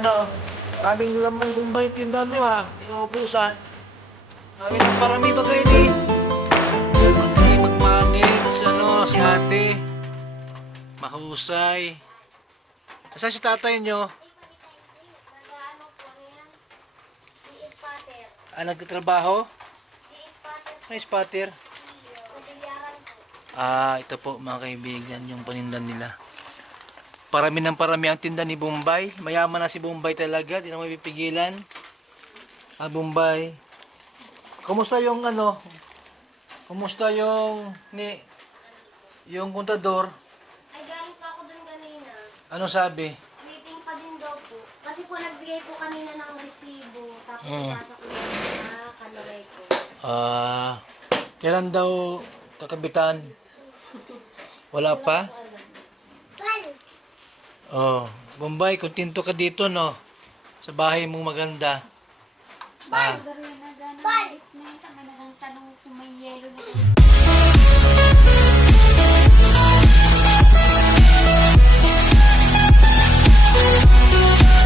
ano, kaming laman Bombay tindahan mo ha. Inuubusan. Kami ng parami ba kayo ni? Magaling mag-manage, ano, si ate. Mahusay. Nasaan si tatay nyo? Nag-ano po, ano yan? I-spatter. Nagtatrabaho? I-spatter. May spotter. Matilyaran po. Ito po mga kaibigan, yung panindan nila. Parami ng parami ang tinda ni Bombay. Mayaman na si Bombay talaga, di na mapipigilan. Bombay. Kumusta yung ano? Kumusta yung yung kontador? Ay, galing pa ako dun kanina. Ano sabi? Waiting pa din daw po. Kasi po nagbigay po kanina ng resibo. Tapos Mm. ipasa ko na kanalay ko. Kailan daw kakabitan? Wala pa? Oh, Bombay, kontento ka dito, no? Sa bahay mong maganda. Bal! Bal! May tanong kung may yelo na